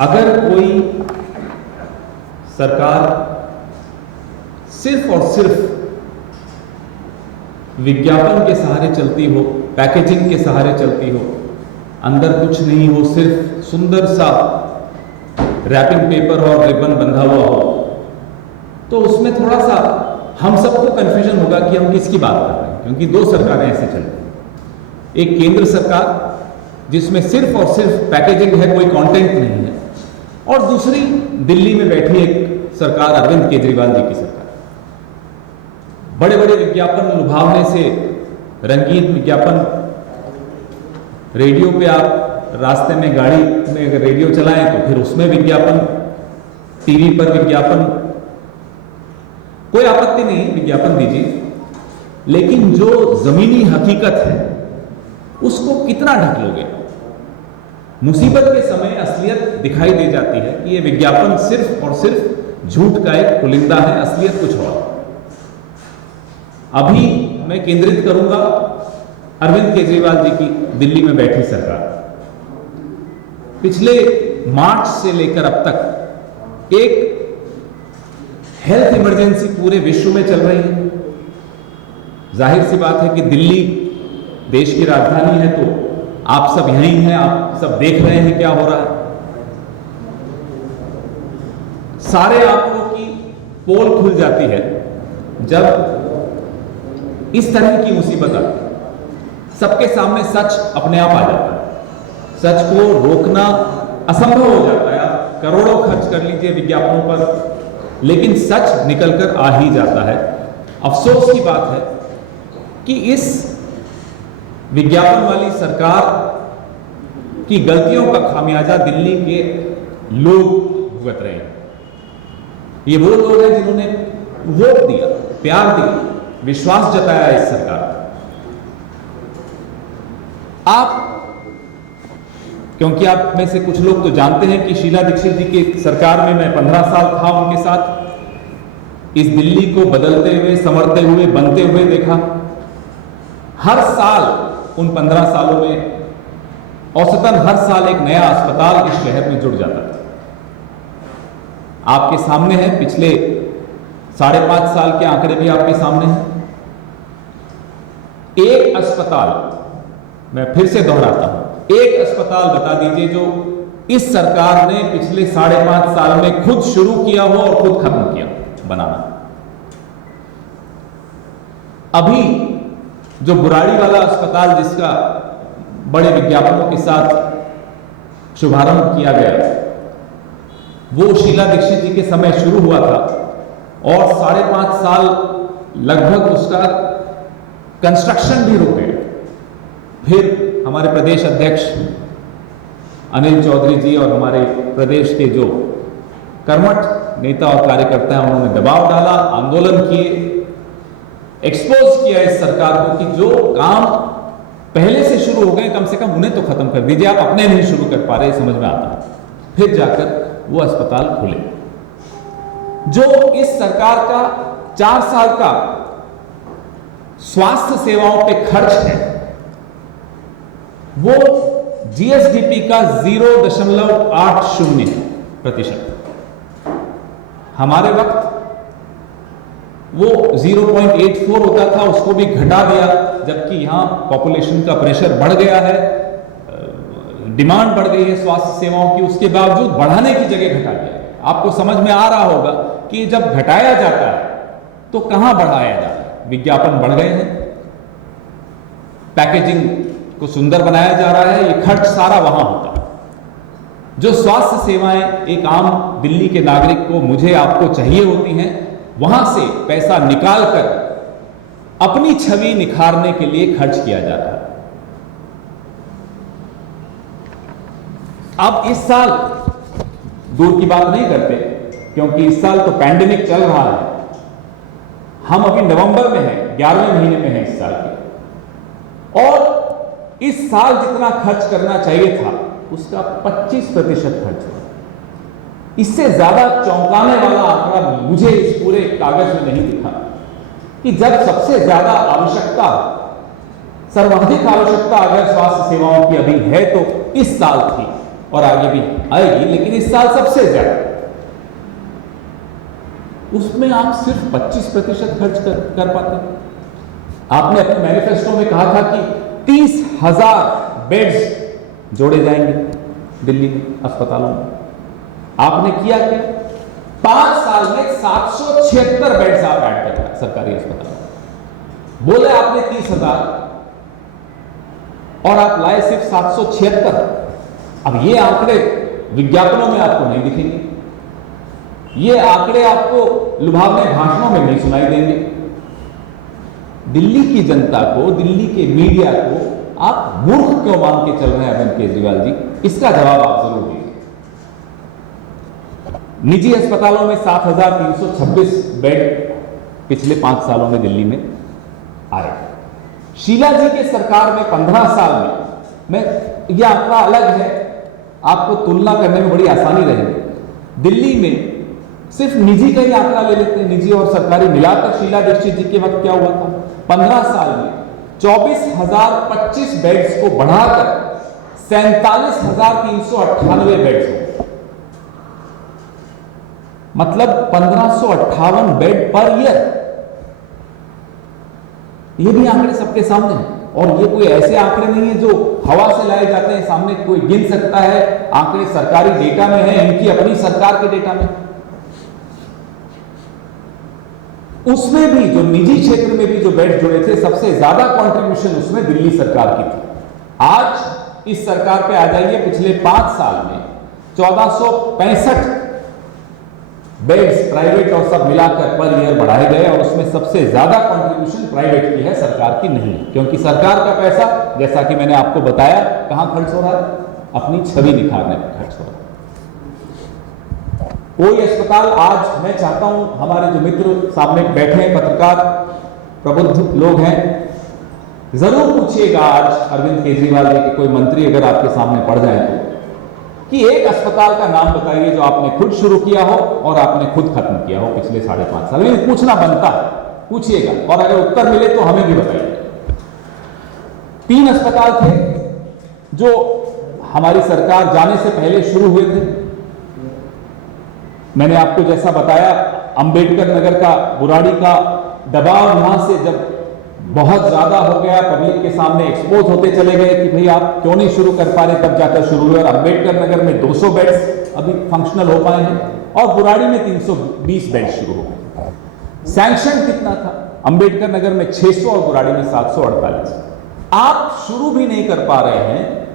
अगर कोई सरकार सिर्फ और सिर्फ विज्ञापन के सहारे चलती हो, पैकेजिंग के सहारे चलती हो, अंदर कुछ नहीं हो, सिर्फ सुंदर सा रैपिंग पेपर और रिबन बंधा हुआ हो, तो उसमें थोड़ा सा हम सबको कंफ्यूजन होगा कि हम किसकी बात कर रहे हैं, क्योंकि दो सरकारें ऐसे चल रही हैं। एक केंद्र सरकार जिसमें सिर्फ और सिर्फ पैकेजिंग है, कोई कंटेंट नहीं है, और दूसरी दिल्ली में बैठी एक सरकार, अरविंद केजरीवाल जी की सरकार। बड़े बड़े विज्ञापन लुभावने से, रंगीन विज्ञापन, रेडियो पे आप रास्ते में गाड़ी में अगर रेडियो चलाएं तो फिर उसमें विज्ञापन, टीवी पर विज्ञापन, कोई आपत्ति नहीं, विज्ञापन दीजिए, लेकिन जो जमीनी हकीकत है उसको कितना ढक लोगे? मुसीबत के समय असलियत दिखाई दे जाती है कि ये विज्ञापन सिर्फ और सिर्फ झूठ का एक पुलिंदा है, असलियत कुछ और। अभी मैं केंद्रित करूंगा अरविंद केजरीवाल जी की दिल्ली में बैठी सरकार। पिछले मार्च से लेकर अब तक एक हेल्थ इमरजेंसी पूरे विश्व में चल रही है। जाहिर सी बात है कि दिल्ली देश की राजधानी है, तो आप सब यहीं हैं, आप सब देख रहे हैं क्या हो रहा है। सारे आंकड़ों की पोल खुल जाती है जब इस तरह की मुसीबत आती है। सबके सामने सच अपने आप आ जाता है, सच को रोकना असंभव हो जाता है। आप करोड़ों खर्च कर लीजिए विज्ञापनों पर, लेकिन सच निकलकर आ ही जाता है। अफसोस की बात है कि इस विज्ञापन वाली सरकार की गलतियों का खामियाजा दिल्ली के लोग भुगत रहे हैं। ये वो लोग हैं जिन्होंने वोट दिया, प्यार दिया, विश्वास जताया इस सरकार पर। आप, क्योंकि आप में से कुछ लोग तो जानते हैं कि शीला दीक्षित जी की सरकार में मैं 15 साल था उनके साथ, इस दिल्ली को बदलते हुए, संवरते हुए, बनते हुए देखा। हर साल उन 15 सालों में औसतन हर साल एक नया अस्पताल इस शहर में जुड़ जाता था। आपके सामने है, पिछले 5.5 साल के आंकड़े भी आपके सामने हैं। एक अस्पताल, मैं फिर से दोहराता हूं, एक अस्पताल बता दीजिए जो इस सरकार ने पिछले 5.5 साल में खुद शुरू किया हो और खुद खत्म किया बनाना। अभी जो बुराड़ी वाला अस्पताल, जिसका बड़े विज्ञापनों के साथ शुभारंभ किया गया, वो शीला दीक्षित जी के समय शुरू हुआ था और 5.5 साल लगभग उसका कंस्ट्रक्शन भी रुक गया। फिर हमारे प्रदेश अध्यक्ष अनिल चौधरी जी और हमारे प्रदेश के जो कर्मठ नेता और कार्यकर्ता हैं, उन्होंने दबाव डाला, आंदोलन किए, एक्सपोज किया इस सरकार को कि जो काम पहले से शुरू हो गए कम से कम उन्हें तो खत्म कर दीजिए, आप अपने नहीं शुरू कर पा रहे, समझ में आता है। फिर जाकर वो अस्पताल खुले। जो इस सरकार का 4 साल का स्वास्थ्य सेवाओं पे खर्च है, वो जीएसडीपी का 0.80%। हमारे वक्त वो 0.84 होता था, उसको भी घटा दिया, जबकि यहां पॉपुलेशन का प्रेशर बढ़ गया है, डिमांड बढ़ गई है स्वास्थ्य सेवाओं की, उसके बावजूद बढ़ाने की जगह घटा दिया। आपको समझ में आ रहा होगा कि जब घटाया जाता है तो कहां बढ़ाया जाता है। विज्ञापन बढ़ गए हैं, पैकेजिंग को सुंदर बनाया जा रहा है, ये खर्च सारा वहां होता है। जो स्वास्थ्य सेवाएं एक आम दिल्ली के नागरिक को, मुझे, आपको चाहिए होती हैं, वहां से पैसा निकालकर अपनी छवि निखारने के लिए खर्च किया जा रहा है। अब इस साल दूर की बात नहीं करते, क्योंकि इस साल तो पैंडेमिक चल रहा है। हम अभी नवंबर में हैं, 11वें महीने में हैं इस साल के, और इस साल जितना खर्च करना चाहिए था उसका 25% खर्च हुआ। इससे ज्यादा चौंकाने वाला आंकड़ा मुझे इस पूरे कागज में नहीं दिखा कि जब सबसे ज्यादा आवश्यकता, सर्वाधिक आवश्यकता अगर स्वास्थ्य सेवाओं की अभी है तो इस साल थी, और आगे भी आएगी, लेकिन इस साल सबसे ज्यादा। उसमें आप सिर्फ 25% खर्च कर पाते हैं। आपने अपने मैनिफेस्टो में कहा था कि 30,000 बेड्स जोड़े जाएंगे दिल्ली में अस्पतालों में। आपने किया क्या? 5 साल में 776 बेड्स आप ऐड कर रहे हैं सरकारी अस्पताल में। बोले आपने 30,000 और आप लाए सिर्फ 776। अब ये आंकड़े विज्ञापनों में आपको नहीं दिखेंगे, ये आंकड़े आपको लुभावने भाषणों में नहीं सुनाई देंगे। दिल्ली की जनता को, दिल्ली के मीडिया को आप मूर्ख क्यों मान के चल रहे हैं अरविंद केजरीवाल जी? इसका जवाब आप जरूर दीजिए। निजी अस्पतालों में 7,326 बेड पिछले 5 सालों में दिल्ली में आए। शीला जी के सरकार में 15 साल में यह आंकड़ा अलग है, आपको तुलना करने में बड़ी आसानी रहेगी। दिल्ली में सिर्फ निजी का ही आंकड़ा ले लेते हैं, निजी और सरकारी मिलाकर शीला दीक्षित जी के वक्त क्या हुआ था? 15 साल में 24,025 बेड्स को बढ़ाकर 47,398 बेड्स हो, मतलब 1,558 बेड पर ईयर। ये भी आंकड़े सबके सामने हैं, और ये कोई ऐसे आंकड़े नहीं है जो हवा से लाए जाते हैं, सामने कोई गिन सकता है। आंकड़े सरकारी डेटा में है, इनकी अपनी सरकार के डेटा में। उसमें भी जो निजी क्षेत्र में भी जो बेड जुड़े थे, सबसे ज्यादा कंट्रीब्यूशन उसमें दिल्ली सरकार की थी। आज इस सरकार पे आ जाइए, पिछले 5 साल में 1465 बेड्स प्राइवेट और सब मिलाकर पर ईयर बढ़ाए गए, और उसमें सबसे ज्यादा कंट्रीब्यूशन प्राइवेट की है, सरकार की नहीं है। क्योंकि सरकार का पैसा, जैसा कि मैंने आपको बताया, कहां खर्च हो रहा है? अपनी छवि निखारने पर खर्च हो रहा है। कोई अस्पताल, आज मैं चाहता हूं हमारे जो मित्र सामने बैठे हैं, पत्रकार प्रबुद्ध लोग हैं, जरूर पूछिएगा आज अरविंद केजरीवाल जी के कोई मंत्री अगर आपके सामने पड़ जाए तो, कि एक अस्पताल का नाम बताइए जो आपने खुद शुरू किया हो और आपने खुद खत्म किया हो पिछले 5.5 साल में। पूछना बनता है, पूछिएगा, और अगर उत्तर मिले तो हमें भी बताइए। 3 अस्पताल थे जो हमारी सरकार जाने से पहले शुरू हुए थे। मैंने आपको जैसा बताया, अंबेडकर नगर का, बुराड़ी का दबाव यहां से जब बहुत ज्यादा हो गया, पब्लिक के सामने एक्सपोज होते चले गए कि भाई आप क्यों नहीं शुरू कर पा रहे, तब जाकर शुरू हुए। और अंबेडकर नगर में 200 बेड्स अभी फंक्शनल हो पाए हैं, और बुराड़ी में 320 बेड्स शुरू हो गए। सैंक्शन कितना था? अंबेडकर नगर में 600 और बुराड़ी में 748। आप शुरू भी नहीं कर पा रहे हैं,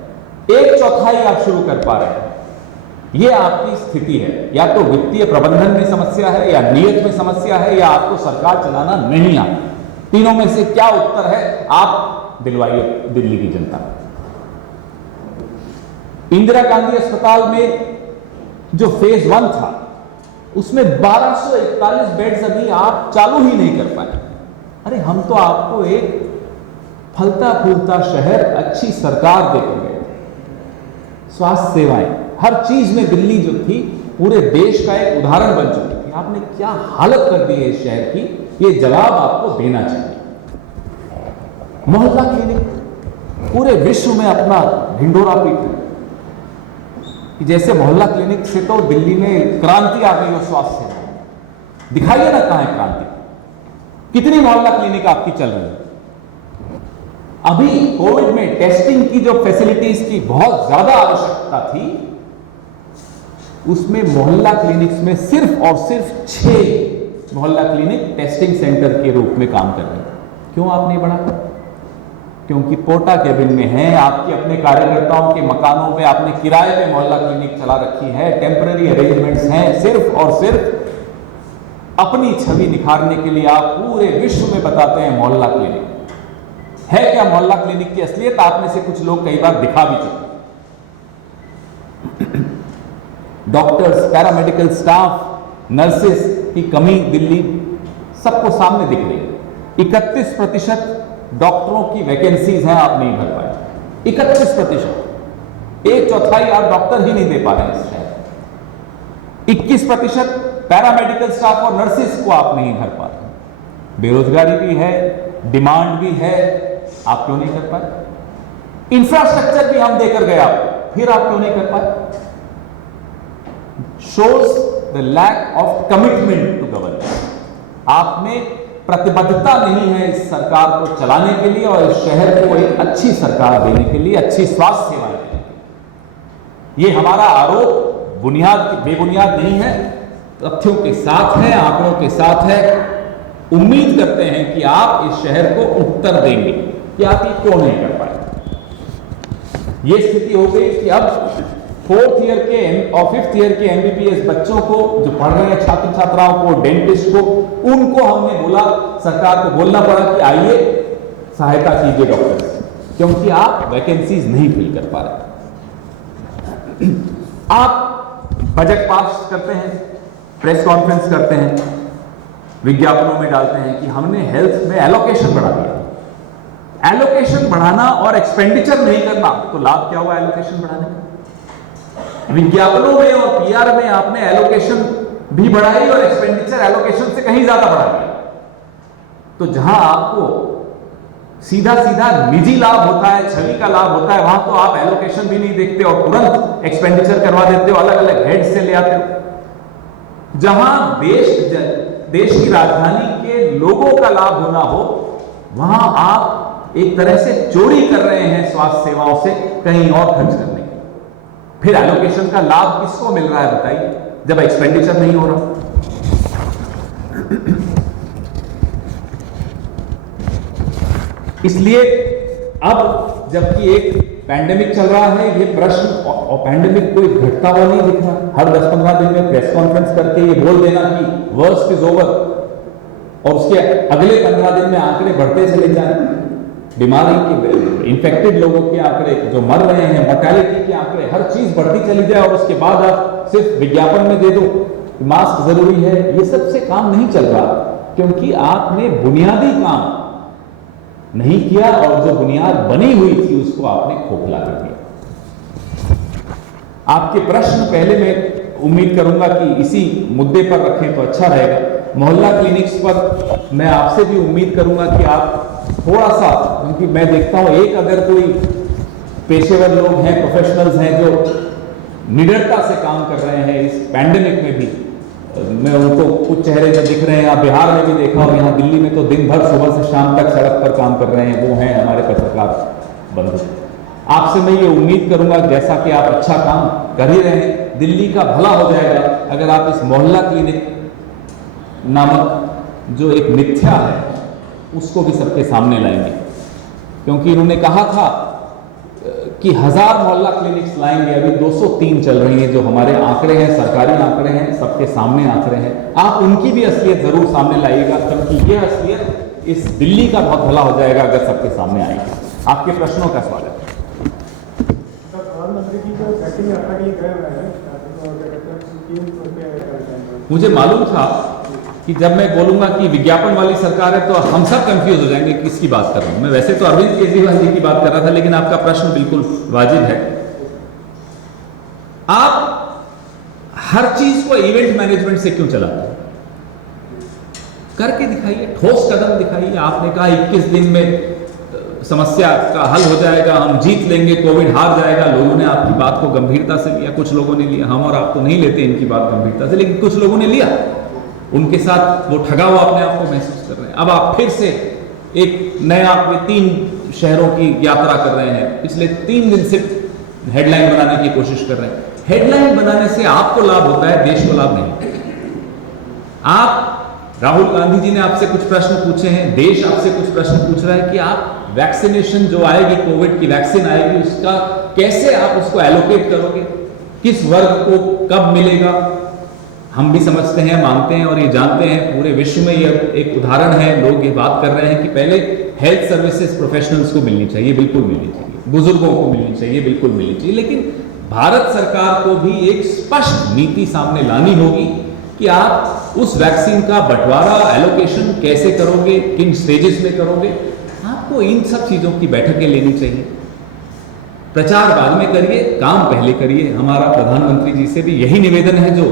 1/4 आप शुरू कर पा रहे हैं। यह आपकी स्थिति है। या तो वित्तीय प्रबंधन में समस्या है, या नीयत में समस्या है, या आपको सरकार चलाना नहीं आता। तीनों में से क्या उत्तर है? आप दिलवाइए दिल्ली की जनता। इंदिरा गांधी अस्पताल में जो फेज 1 था, उसमें 1241 बेड्स अभी आप चालू ही नहीं कर पाए। अरे हम तो आपको एक फलता फूलता शहर, अच्छी सरकार देकर गए, स्वास्थ्य सेवाएं, हर चीज में दिल्ली जो थी पूरे देश का एक उदाहरण बन चुकी थी। आपने क्या हालत कर दी है इस शहर की, ये जवाब आपको देना चाहिए। मोहल्ला क्लिनिक पूरे विश्व में अपना ढिंडोरा पीट रहे, जैसे मोहल्ला क्लिनिक से तो दिल्ली में क्रांति आ गई हो स्वास्थ्य सेवा। दिखाइए ना कहां है क्रांति? कितनी मोहल्ला क्लिनिक आपकी चल रही है? अभी कोविड में टेस्टिंग की जो फैसिलिटीज की बहुत ज्यादा आवश्यकता थी, उसमें मोहल्ला क्लिनिक्स में सिर्फ और सिर्फ 6 मोहल्ला क्लिनिक टेस्टिंग सेंटर के रूप में काम कर रहे हैं। क्यों आप नहीं बढ़ाते? क्योंकि पोटा केबिन में है, आपके अपने कार्यकर्ताओं के मकानों में आपने किराए पे मोहल्ला क्लिनिक चला रखी है, टेम्पररी अरेंजमेंट्स हैं, सिर्फ और सिर्फ अपनी छवि निखारने के लिए आप पूरे विश्व में बताते हैं मोहल्ला क्लिनिक है। क्या मोहल्ला क्लिनिक की असलियत आप में से कुछ लोग कई बार दिखा भी चुके। डॉक्टर्स, पैरामेडिकल स्टाफ, नर्सेस की कमी दिल्ली सबको सामने दिख रही है। 31% डॉक्टरों की वैकेंसीज हैं, आप नहीं भर पाए। 31%, 1/4 आप डॉक्टर ही नहीं दे पा रहे हैं इस शहर। 21% पैरामेडिकल स्टाफ और नर्सेस को आप नहीं भर पा रहे। बेरोजगारी भी है, डिमांड भी है, आप क्यों नहीं कर पाए? इंफ्रास्ट्रक्चर भी हम देकर गए आपको, फिर आप क्यों नहीं कर पाए? Shows the lack of commitment to governance. आप में प्रतिबद्धता नहीं है इस सरकार को चलाने के लिए और इस शहर को एक अच्छी सरकार देने के लिए, अच्छी स्वास्थ्य सेवाएं देने के लिए। ये हमारा आरोप बेबुनियाद नहीं है, तथ्यों के साथ है, आंकड़ों के साथ है। उम्मीद करते हैं कि आप इस शहर को उत्तर देंगे कि आप ये क्यों नहीं कर पाए। ये स्थिति हो गई कि अब 4th ईयर के और 5th ईयर के MBBS बच्चों को, जो पढ़ रहे हैं, छात्र छात्राओं को, डेंटिस्ट को, उनको हमने बोला, सरकार को बोलना पड़ा कि आइए सहायता कीजिए डॉक्टर्स, क्योंकि आप वैकेंसीज नहीं फिल कर पा रहे। आप बजट पास करते हैं, प्रेस कॉन्फ्रेंस करते हैं, विज्ञापनों में डालते हैं कि हमने हेल्थ में एलोकेशन बढ़ा दिया। एलोकेशन बढ़ाना और एक्सपेंडिचर नहीं करना, तो लाभ क्या हुआ एलोकेशन बढ़ाने का? विज्ञापनों में और PR में आपने एलोकेशन भी बढ़ाई और एक्सपेंडिचर एलोकेशन से कहीं ज्यादा बढ़ा दिया। तो जहां आपको सीधा सीधा निजी लाभ होता है, छवि का लाभ होता है, वहां तो आप एलोकेशन भी नहीं देखते और तुरंत एक्सपेंडिचर करवा देते हो, अलग अलग हेड से ले आते हो। जहां देश की राजधानी के लोगों का लाभ होना हो, वहां आप एक तरह से चोरी कर रहे हैं स्वास्थ्य सेवाओं से कहीं और खर्च करने की। फिर एलोकेशन का लाभ किसको मिल रहा है बताइए, जब एक्सपेंडिचर नहीं हो रहा। इसलिए अब जबकि एक पैंडेमिक चल रहा है, ये प्रश्न, और पैंडेमिक कोई घटता हुआ नहीं दिख रहा। हर 10-15 दिन में प्रेस कॉन्फ्रेंस करके ये बोल देना कि वर्स्ट इज ओवर, और उसके अगले 15 दिन में आंकड़े बढ़ते चले जाए, बीमारी के, इन्फेक्टेड लोगों के आंकड़े, जो मर रहे हैं, मोर्टेलिटी के आंकड़े, हर चीज बढ़ती चली जाए, और उसके बाद आप सिर्फ विज्ञापन में दे दो मास्क जरूरी है। ये सबसे काम नहीं चल रहा, क्योंकि आपने बुनियादी काम नहीं किया और जो बुनियाद बनी हुई थी उसको आपने खोखला कर दिया। आपके प्रश्न पहले मैं उम्मीद करूंगा कि इसी मुद्दे पर रखें तो अच्छा रहेगा। मोहल्ला क्लिनिक्स पर मैं आपसे भी उम्मीद करूंगा कि आप थोड़ा सा, क्योंकि मैं देखता हूं एक अगर कोई पेशेवर लोग हैं, प्रोफेशनल्स हैं जो निडरता से काम कर रहे हैं इस पैंडेमिक में भी, मैं उनको कुछ चेहरे जो दिख रहे हैं, आप बिहार में भी देखा और यहाँ दिल्ली में तो दिन भर सुबह से शाम तक सड़क पर काम कर रहे हैं, वो हैं हमारे पत्रकार बंधु। आपसे मैं ये उम्मीद करूंगा, जैसा कि आप अच्छा काम कर ही रहे हैं, दिल्ली का भला हो जाएगा अगर आप इस मोहल्ला क्लिनिक नामक जो एक मिथ्या है उसको भी सबके सामने लाएंगे। क्योंकि इन्होंने कहा था कि 1000 मोहल्ला क्लिनिक्स लाएंगे, अभी 203 चल रही हैं, जो हमारे आंकड़े हैं, सरकारी आंकड़े हैं, सबके सामने आंकड़े हैं। आप उनकी भी असलियत जरूर सामने लाइएगा, क्योंकि ये असलियत इस दिल्ली का बहुत भला हो जाएगा अगर सबके सामने आएगी। आपके प्रश्नों का स्वागत है। प्रधानमंत्री जी जो बैटिंग यात्रा के लिए गए हुए हैं, मुझे मालूम था कि जब मैं बोलूंगा कि विज्ञापन वाली सरकार है तो हम सब कंफ्यूज हो जाएंगे किसकी बात कर रहा हूं। मैं वैसे तो अरविंद केजरीवाल जी की बात कर रहा था, लेकिन आपका प्रश्न बिल्कुल वाजिब है। आप हर चीज को इवेंट मैनेजमेंट से क्यों चलाते हैं? करके दिखाइए, ठोस कदम दिखाइए। आपने कहा 21 दिन में समस्या का हल हो जाएगा, हम जीत लेंगे, कोविड हार जाएगा। लोगों ने आपकी बात को गंभीरता से लिया, कुछ लोगों ने लिया, हम और आप तो नहीं लेते इनकी बात गंभीरता से, लेकिन कुछ लोगों ने लिया। उनके साथ वो ठगा हुआ अपने आप को महसूस कर रहे हैं। अब आप फिर से एक नया 3 शहरों की यात्रा कर रहे हैं, पिछले 3 दिन से हेडलाइन बनाने की कोशिश कर रहे हैं। हेडलाइन बनाने से आपको लाभ होता है, देश को लाभ नहीं। राहुल गांधी जी ने आपसे कुछ प्रश्न पूछे हैं, देश आपसे कुछ प्रश्न पूछ रहा है कि आप वैक्सीनेशन जो आएगी, कोविड की वैक्सीन आएगी, उसका कैसे आप उसको एलोकेट करोगे, किस वर्ग को कब मिलेगा। हम भी समझते हैं, मानते हैं और ये जानते हैं, पूरे विश्व में ये एक उदाहरण है। लोग ये बात कर रहे हैं कि पहले हेल्थ सर्विसेज प्रोफेशनल्स को मिलनी चाहिए, बिल्कुल मिलनी चाहिए, बुजुर्गों को मिलनी चाहिए, बिल्कुल मिलनी चाहिए। लेकिन भारत सरकार को भी एक स्पष्ट नीति सामने लानी होगी कि आप उस वैक्सीन का बंटवारा, एलोकेशन कैसे करोगे, किन स्टेजेस में करोगे। आपको इन सब चीजों की बैठकें लेनी चाहिए। प्रचार बाद में करिए, काम पहले करिए। हमारा प्रधानमंत्री जी से भी यही निवेदन है जो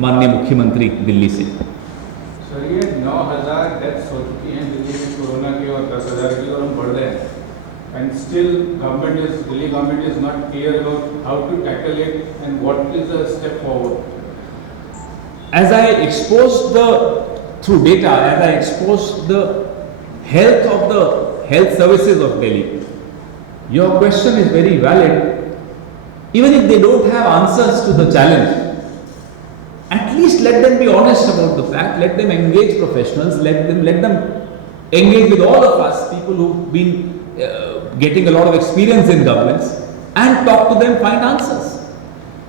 माननीय मुख्यमंत्री दिल्ली से। सर, ये 9000 डेथ्स हो चुकी हैं दिल्ली में कोरोना की और 10,000 की, और हम बढ़ रहे हैं। and still Delhi government is not clear about how to tackle it and what is the step forward. As I exposed through data, as I exposed the health of the health services of Delhi, your question is very valid. Even if they don't have answers to the challenge, at least let them be honest about the fact, let them engage professionals, let them engage with all of us, people who've been getting a lot of experience in governance, and talk to them, find answers.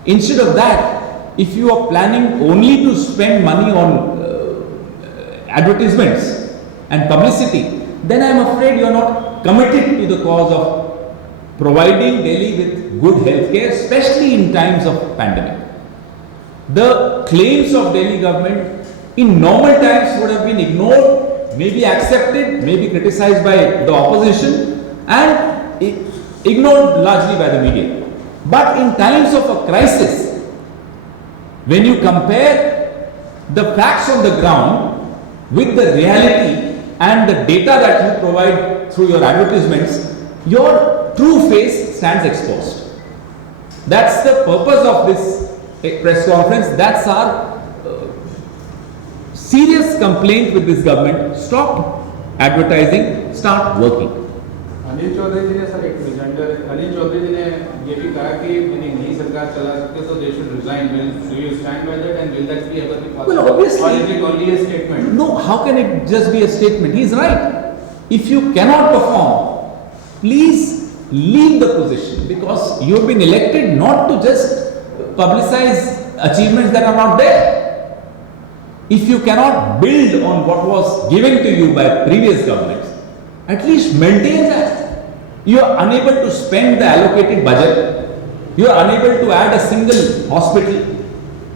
Instead of that, if you are planning only to spend money on advertisements and publicity, then I am afraid you are not committed to the cause of providing Delhi with good health care, especially in times of pandemic. The claims of Delhi government in normal times would have been ignored, maybe accepted, maybe criticized by the opposition, and ignored largely by the media. But in times of a crisis, when you compare the facts on the ground with the reality and the data that you provide through your advertisements, your true face stands exposed. That's the purpose of this press conference. That's our serious complaint with this government. Stop advertising, start working. Anil Chaudhary जी ने sir एक presenter Anil Chaudhary जी ने ये भी कहा कि यदि नई सरकार चला सकते तो they should resign. Will you stand by that and will that be ever be possible? Well, obviously. Or is it only a statement? No, how can it just be a statement? He is right. If you cannot perform, please leave the position, because you have been elected not to just publicize achievements that are not there. If you cannot build on what was given to you by previous governments, at least maintain that. You are unable to spend the allocated budget. You are unable to add a single hospital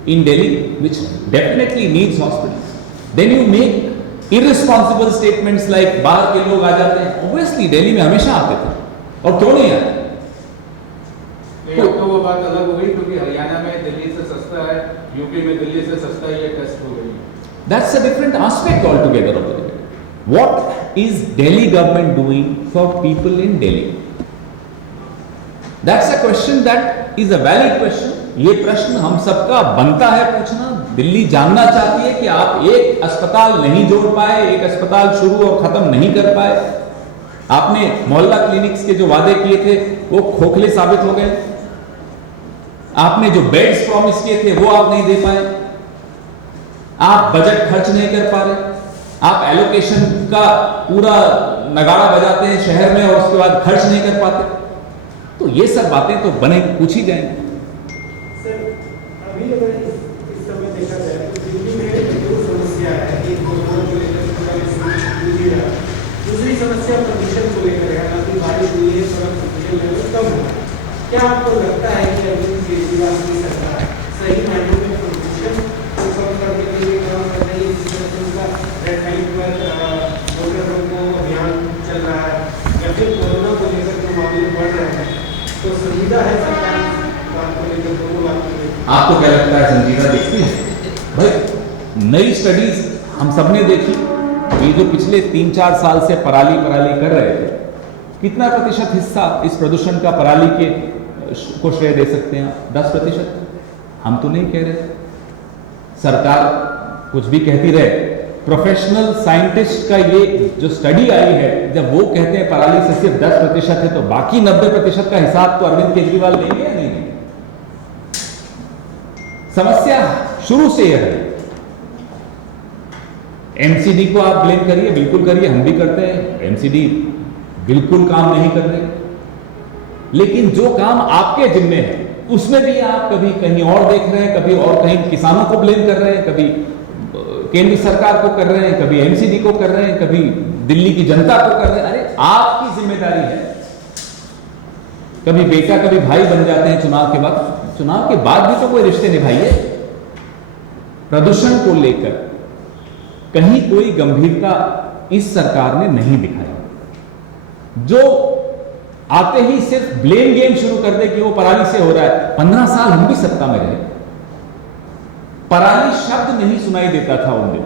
in Delhi, which definitely needs hospitals. Then you make irresponsible statements like बाहर के लोग आ जाते हैं. Obviously Delhi में हमेशा आते थे, और क्यों नहीं आते? तो वो बात अलग हो गई क्योंकि हरियाणा में दिल्ली से सस्ता है, यूपी में दिल्ली से सस्ता ये टेस्ट हो गई. That's a different aspect altogether of the debate. What is Delhi government doing for people in Delhi? That's a question that is a valid question. ये प्रश्न हम सबका बनता है पूछना. दिल्ली जानना चाहती है कि आप एक अस्पताल नहीं जोड़ पाए, एक अस्पताल शुरू और खत्म नहीं कर पाए. आपने मोहल्ला क्लिनिक्स के जो वादे किए थे वो खोखले साबित हो गए. आपने जो बेड्स प्रॉमिस किए थे वो आप नहीं दे पाए. आप बजट खर्च नहीं कर पा रहे. आप एलोकेशन का पूरा नगाड़ा बजाते हैं शहर में और उसके बाद खर्च नहीं कर पाते. तो ये सब बातें तो बने पूछी जाएंगी. सर, अभी अगर इस समय देखा जाए तो दिल्ली में जो समस्या है, एक कोरोना को लेकर दूसरी समस्या प्रदूषण को लेकर है. अभी बारिश हुई है, थोड़ा प्रदूषण लेवल कम हुआ. क्या आपको लगता है कि अरविंद केजरीवाल की सरकार सही मायने में प्रदूषण को कम करने के लिए काम कर रही है, जिस तरह से उनका रेड लाइट पर वोटर को अभियान चल रहा है, या फिर कोरोना को लेकर जो मामले बढ़ रहे हैं, तो संजीदा है सरकार बात को लेकर, दोनों बात को लेकर? आपको क्या लगता है संजीदा देखती है? भाई नई स्टडीज हम सबने देखी. ये जो पिछले 3-4 साल से पराली कर रहे थे, कितना प्रतिशत हिस्सा इस प्रदूषण का पराली के को श्रेय दे सकते हैं? 10%. हम तो नहीं कह रहे, सरकार कुछ भी कहती रहे. प्रोफेशनल साइंटिस्ट का ये जो स्टडी आई है, जब वो कहते हैं पराली से सिर्फ 10% है, तो बाकी 90% का हिसाब तो अरविंद केजरीवाल लेंगे या नहीं लेंगे? समस्या शुरू से यह है. एमसीडी को आप ब्लेम करिए, बिल्कुल करिए, हम भी करते हैं. एमसीडी बिल्कुल काम नहीं कर रहे, लेकिन जो काम आपके जिम्मे है उसमें भी आप कभी कहीं और देख रहे हैं, कभी और कहीं किसानों को ब्लेम कर रहे हैं, कभी केंद्र सरकार को कर रहे हैं, कभी एमसीडी को कर रहे हैं, कभी दिल्ली की जनता को कर रहे हैं. अरे आपकी जिम्मेदारी है. कभी बेटा कभी भाई बन जाते हैं चुनाव के बाद. चुनाव के बाद भी तो कोई रिश्ते निभाइए. प्रदूषण को लेकर कहीं कोई गंभीरता इस सरकार ने नहीं दिखाई. जो आते ही सिर्फ ब्लेम गेम शुरू कर दे कि वो पराली से हो रहा है. 15 साल हम भी सत्ता में रहे, पराली शब्द नहीं सुनाई देता था उन दिन.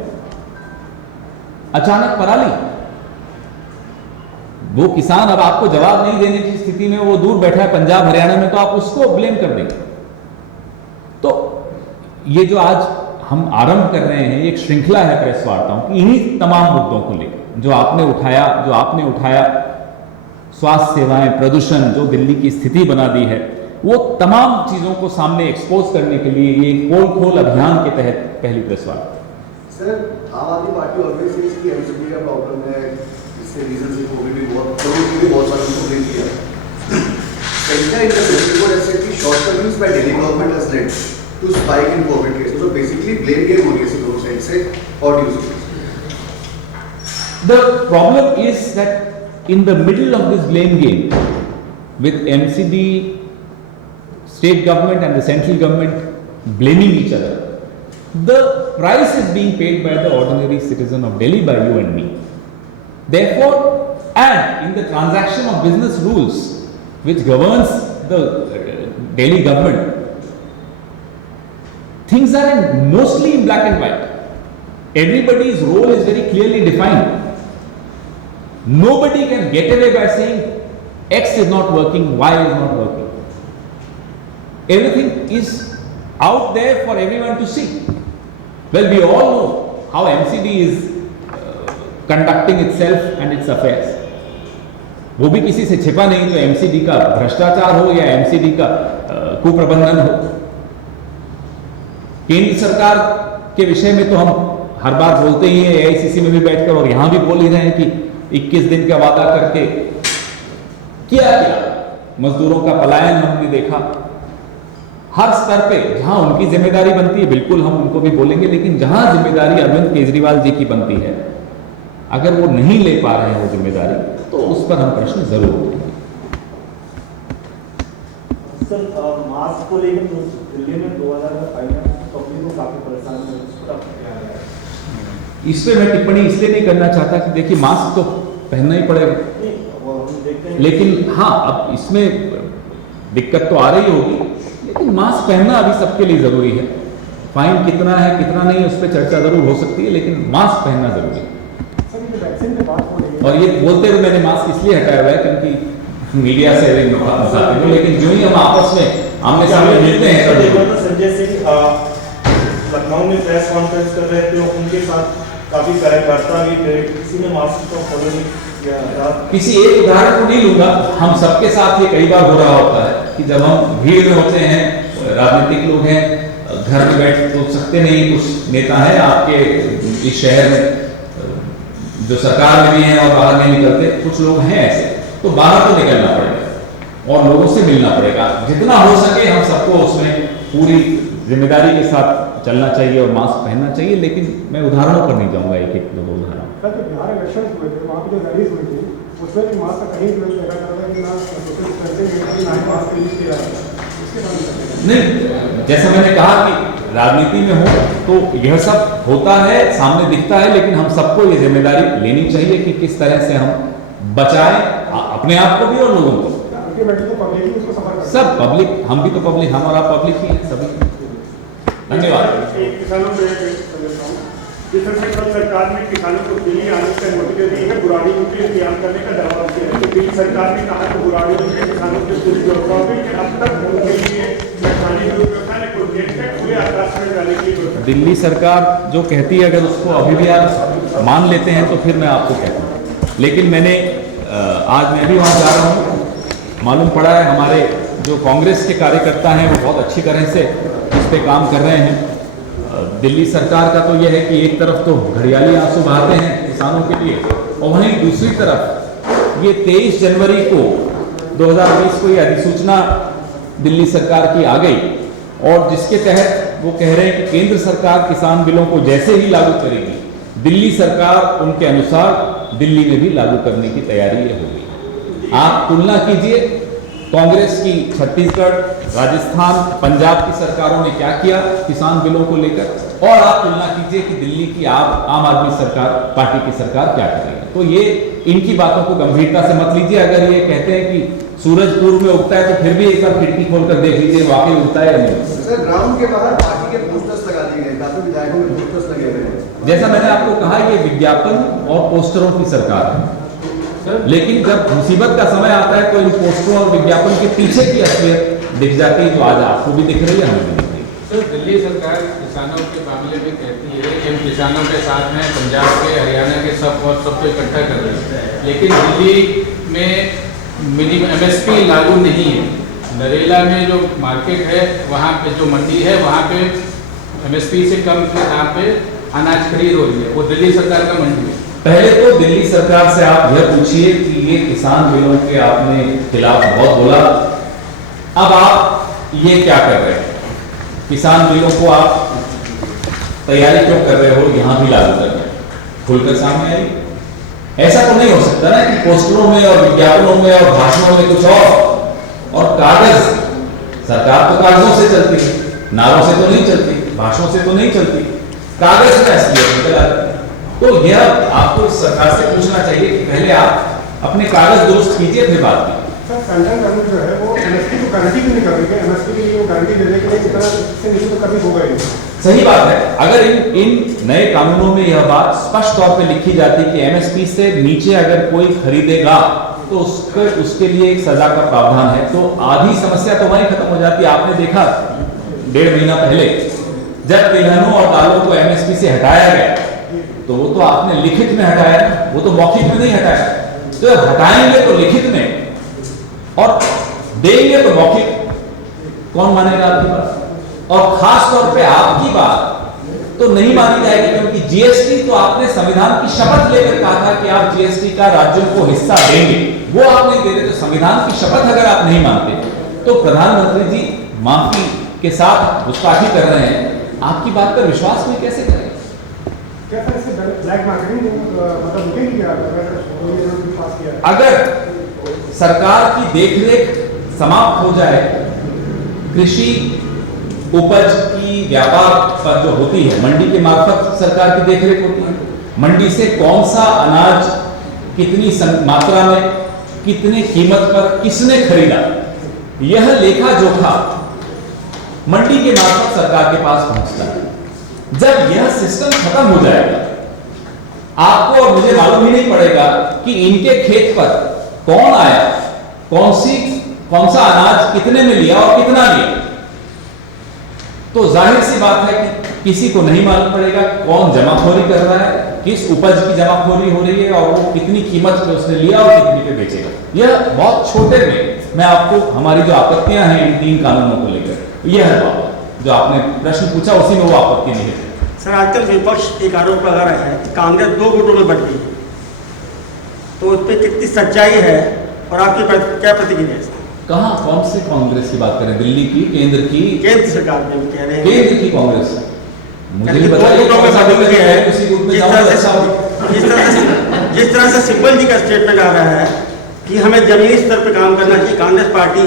अचानक पराली. वो किसान अब आपको जवाब नहीं देने की स्थिति में वो दूर बैठा है पंजाब हरियाणा में, तो आप उसको ब्लेम कर देंगे। तो ये जो आज हम आरंभ कर रहे हैं, एक श्रृंखला है प्रेस वार्ताओं की, इन्हीं तमाम मुद्दों को लेकर जो आपने उठाया, स्वास्थ्य सेवाएं, प्रदूषण, जो दिल्ली की स्थिति बना दी है, वो तमाम चीजों को सामने एक्सपोज करने के लिए ये पोल खोल अभियान के तहत पहली प्रेस वार्ता। सर, आम आदमी पार्टी ऑलवेज सेज कि एमसीडी का प्रॉब्लम है, इससे रीजन से कोविड भी बहुत सारे उनको ब्लेम किया। Center in the Supreme Court has said कि shortcomings by Delhi government has led to spike in COVID cases. So basically blame game हो रही है दोनों साइड से, और use The problem is that in the middle of this blame game, with MCD, state government and the central government blaming each other, the price is being paid by the ordinary citizen of Delhi, by you and me. Therefore, and in the transaction of business rules which governs the Delhi government, things are mostly in black and white. Everybody's role is very clearly defined. Nobody can get away by saying X is not working, Y is not working. Everything is out there for everyone to see. Well, we all know how MCD is conducting itself and its affairs. वो भी किसी से छिपा नहीं, तो MCD का भ्रष्टाचार हो या MCD का कुप्रबंधन हो। केंद्र सरकार के विषय में तो हम हर बार बोलते ही हैं, AICC में भी बैठकर और यहां भी बोल ही रहे हैं कि 21 दिन का वादा करके क्या मजदूरों का पलायन हमने देखा। हर स्तर पे जहां उनकी जिम्मेदारी बनती है, बिल्कुल हम उनको भी बोलेंगे, लेकिन जहां जिम्मेदारी अरविंद केजरीवाल जी की बनती है, अगर वो नहीं ले पा रहे हैं वो जिम्मेदारी, तो उस पर हम प्रश्न जरूर उठाएंगे। सर, मास्क को लेकर दिल्ली में 2000 का फाइन है, पब्लिक को काफी परेशान है, इस पे मैं टिप्पणी इसलिए नहीं करना चाहता कि देखिए मास्क तो पहनना ही पड़ेगा, लेकिन हाँ, अब इसमें दिक्कत तो आ रही होगी, लेकिन मास्क पहनना अभी सबके लिए जरूरी है। फाइन कितना है कितना नहीं, उस पर चर्चा जरूर हो सकती है, लेकिन मास्क पहनना जरूरी है। और ये बोलते हुए मैंने मास्क इसलिए हटाया हुआ है क्योंकि मीडिया से लेकिन जो ही हम आपस में आमने सामने मिलते हैं। संजय सिंह लखनऊ में प्रेस कॉन्फ्रेंस कर रहे थे, उनके साथ काफी कार्यकर्ता भी थे, किसी ने मास्क को फॉलो नहीं किया। किसी एक उदाहरण को नहीं लूंगा, हम सबके साथ ये कई बार हो रहा होता है कि जब हम भीड़ में होते हैं, राजनीतिक लोग हैं, घर में बैठ तो सकते नहीं, कुछ नेता है आपके इस शहर में जो सरकार में भी हैं और बाहर नहीं निकलते, कुछ लोग हैं ऐसे, तो बाहर तो निकलना पड़ेगा और लोगों से मिलना पड़ेगा। जितना हो सके हम सबको उसमें पूरी जिम्मेदारी के साथ चलना चाहिए और मास्क पहनना चाहिए, लेकिन मैं उदाहरणों पर नहीं जाऊंगा, एक एक दो उदाहरण। बिहार इलेक्शन हुए थे, वहाँ की जो रैली हुई थी, उसमें भी मास्क कहीं भी लगा था कि ना सोशल डिस्टेंसिंग ना मास्क यूज किया नहीं, जैसा मैंने कहा कि राजनीति में हो तो यह सब होता है, सामने दिखता है, लेकिन हम सबको ये जिम्मेदारी लेनी चाहिए कि किस तरह से हम बचाएं अपने आप को भी और लोगों को। सब पब्लिक, हम भी तो पब्लिक, हम और आप पब्लिक ही हैं सभी। धन्यवाद। किसानों पे जिस तरह से सरकार ने किसानों को दिल्ली आने की अनुमति दी है, बुराड़ी नीति इंतजाम करने का दावा किया है, तो दिल्ली सरकार ने कहा कि बुराड़ी नीति किसानों की पूरी व्यवस्था होगी कि अब तक उनके लिए दिल्ली सरकार जो कहती है, अगर उसको अभी भी आप मान लेते हैं तो फिर मैं आपको कहता हूँ, लेकिन मैंने आज मैं भी वहाँ जा रहा हूँ, मालूम पड़ा है हमारे जो कांग्रेस के कार्यकर्ता हैं वो बहुत अच्छी तरह से इस पे काम कर रहे हैं। दिल्ली सरकार का तो यह है कि एक तरफ तो घड़ियाली आंसू बहाते हैं किसानों के लिए, और वहीं दूसरी तरफ ये 23 जनवरी को 2020 को ये अधिसूचना दिल्ली सरकार की आ गई, और जिसके तहत वो कह रहे हैं कि केंद्र सरकार किसान बिलों को जैसे ही लागू करेगी, दिल्ली सरकार उनके अनुसार दिल्ली में भी लागू करने की तैयारी होगी। आप तुलना कीजिए कांग्रेस की छत्तीसगढ़, राजस्थान, पंजाब की सरकारों ने क्या किया किसान बिलों को लेकर, और आप तुलना कीजिए कि दिल्ली की आम आदमी सरकार पार्टी की सरकार क्या करेगी। तो ये इनकी बातों को गंभीरता से मत लीजिए। अगर ये कहते हैं कि सूरज पूर्व में उगता है तो फिर भी एक बार खिड़की खोलकर देख लीजिए वाकई उगता है या नहीं। सर, ग्राउंड के बाहर पार्टी के पोस्टर्स लगा दिए गए, काफी विधायकों में पोस्टर्स लगे हुए हैं। जैसा मैंने आपको कहा, ये विज्ञापन और पोस्टरों की सरकार है। लेकिन जब मुसीबत का समय आता है तो इन पोस्टरों और विज्ञापन के पीछे की असलियत दिख जाती है, जो आज आपको भी दिख रही है, हमें भी दिख रही है। सर, दिल्ली सरकार किसानों के मामले में कहती है कि हम किसानों के साथ हैं, पंजाब के, हरियाणा के सबको इकट्ठा कर रहे हैं, लेकिन दिल्ली में मिनिमम MSP लागू नहीं है। नरेला में जो मार्केट है, वहाँ पे जो मंडी है, वहाँ पे MSP से कम के दाम पे अनाज खरीद हो रही है, वो दिल्ली सरकार का मंडी है। पहले तो दिल्ली सरकार से आप यह पूछिए कि ये किसान बिलों के आपने खिलाफ बहुत बोला, अब आप ये क्या कर रहे हैं? किसान बिलों को आप तैयारी क्यों कर रहे हो यहाँ भी लागू कर रहे हैं? खुलकर सामने आई। ऐसा तो नहीं हो सकता ना कि पोस्टरों में और विज्ञापनों में और भाषणों में कुछ और कागज, सरकार तो कागजों से चलती है, नारों से तो नहीं चलती, भाषणों से तो नहीं चलती, कागज में असलियत निकल आती है। तो यह आपको सरकार से पूछना चाहिए कि पहले आप अपने कागज दुरुस्त कीजिए, फिर बात कीजिए। सर, संजय गांधी जो है वो MSP को गारंटी भी नहीं कर रही है, MSP के लिए वो गारंटी देने के लिए इतना से नीचे तो कभी होगा ही नहीं। सही बात है। अगर इन नए कानूनों में यह बात स्पष्ट तौर पे लिखी जाती कि MSP से नीचे अगर कोई खरीदेगा तो उसके लिए एक सजा का प्रावधान है, तो आधी समस्या तो वहीं खत्म हो जाती है। आपने देखा 1.5 महीना पहले जब तिलहनों और दालों को MSP से हटाया गया, तो वो तो आपने लिखित में हटाया ना, वो तो मौखिक में नहीं हटाया। तो हटाएंगे तो लिखित में और देंगे तो मौखिक, कौन मानेगा आपकी बात? और खास तौर पे आपकी बात तो नहीं मानी जाएगी, क्योंकि GST तो आपने संविधान की शपथ लेकर कहा था कि आप GST का राज्यों को हिस्सा देंगे, वो आप नहीं दे रहे। तो संविधान की शपथ अगर आप नहीं मानते तो प्रधानमंत्री जी माफी के साथ गुस्ताखी कर रहे हैं, आपकी बात पर विश्वास में कैसे करें? क्या सर इससे ब्लैक मार्केटिंग मतलब रुकेगी क्या अगर विश्वास किया? अगर सरकार की देखरेख समाप्त हो जाए, कृषि उपज की व्यापार पर जो होती है, मंडी के मार्फत सरकार की देखरेख होती है, मंडी से कौन सा अनाज कितनी मात्रा में कितने कीमत पर किसने खरीदा, यह लेखा जोखा मंडी के मार्फत सरकार के पास पहुंचता है। जब यह सिस्टम खत्म हो जाएगा, आपको और मुझे मालूम ही नहीं पड़ेगा कि इनके खेत पर कौन आया, कौन सा अनाज कितने में लिया और कितना लिया, तो जाहिर सी बात है कि किसी को नहीं मालूम पड़ेगा कौन जमाखोरी कर रहा है, किस उपज की जमाखोरी हो रही है और वो कितनी कीमत पे उसने लिया और कितनी पे बेचेगा। यह बहुत छोटे में मैं आपको हमारी जो आपत्तियां हैं इन 3 कानूनों को लेकर, यह है बात जो आपने प्रश्न पूछा, उसी में वो आपत्ति नहीं है। सर, आजकल विपक्ष एक आरोप लगा रहा है कि कांग्रेस 2 गुटों में बट गई, तो उस पर कितनी सच्चाई है और आपकी क्या प्रतिक्रिया है? कहां, कौन से कांग्रेस की बात करें? दिल्ली की, केंद्र की? केंद्र सरकार में कह रहे हैं केंद्र की कांग्रेस। मुझे यानी बताइए 2 गुटों में बट गई है। उसी गुट में जिस जाऊंगा, तरह ऐसा हो। से जिस तरह से सिब्बल जी का स्टेटमेंट आ रहा है कि हमें जमीनी स्तर पर काम करना चाहिए, कांग्रेस पार्टी।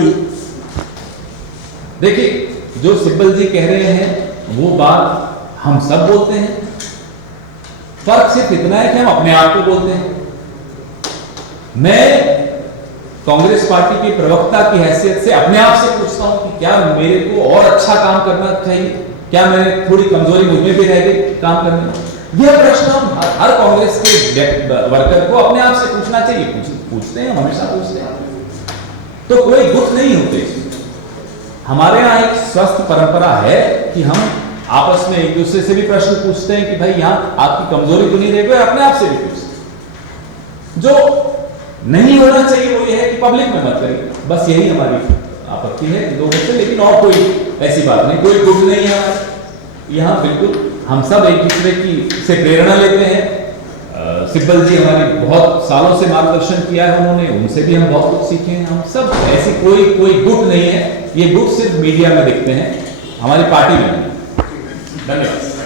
देखिए, जो सिब्बल जी कह रहे हैं वो बात हम सब बोलते हैं, फर्क सिर्फ इतना है कि हम अपने आप को बोलते हैं। मैं कांग्रेस पार्टी के प्रवक्ता की हैसियत से अपने आप से पूछता हूं कि क्या मेरे को और अच्छा काम करना चाहिए, क्या मैं थोड़ी कमजोरी मुझमें भी रह गई काम करने में? यह प्रश्न हम हर कांग्रेस के वर्कर को अपने आप से पूछना चाहिए। पूछते हैं, हमेशा पूछते हैं, तो कोई गुट नहीं होते। हमारे यहाँ एक स्वस्थ परंपरा है कि हम आपस में एक दूसरे से भी प्रश्न पूछते हैं कि भाई यहाँ आपकी कमजोरी तो नहीं रह गई, अपने आप से भी पूछते। जो नहीं होना चाहिए वो ये है कि पब्लिक में मत करिए, बस यही हमारी आपत्ति है लोगों से, लेकिन और कोई ऐसी बात नहीं, कोई गुट नहीं है यहाँ। बिल्कुल हम सब एक दूसरे की से प्रेरणा लेते हैं। सिब्बल जी हमारी बहुत सालों से मार्गदर्शन किया है उन्होंने, उनसे भी हम बहुत कुछ सीखे हैं। हम सब ऐसी कोई गुट नहीं है, ये गुट सिर्फ मीडिया में दिखते हैं, हमारी पार्टी में नहीं। धन्यवाद।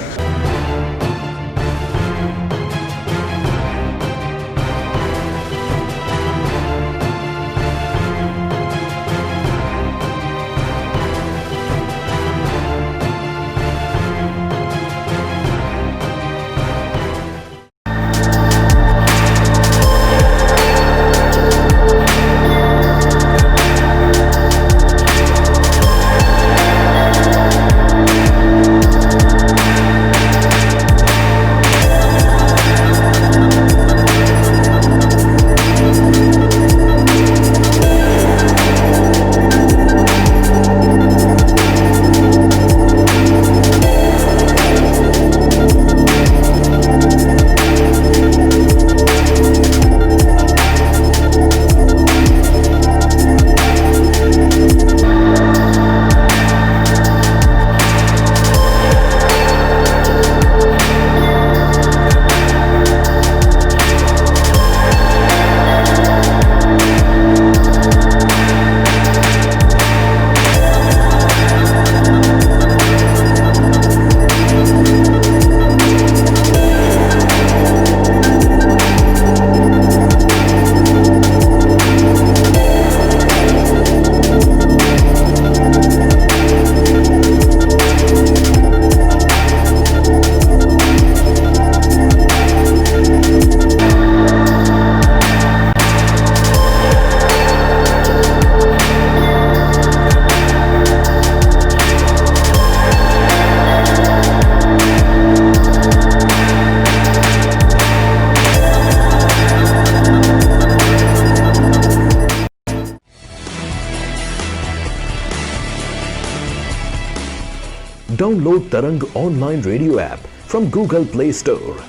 Download Tarang online radio app from Google Play Store.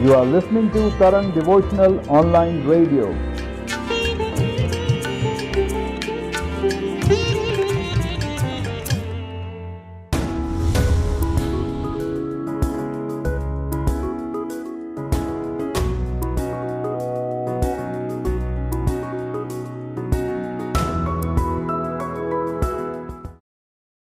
You are listening to Tarang Devotional Online Radio.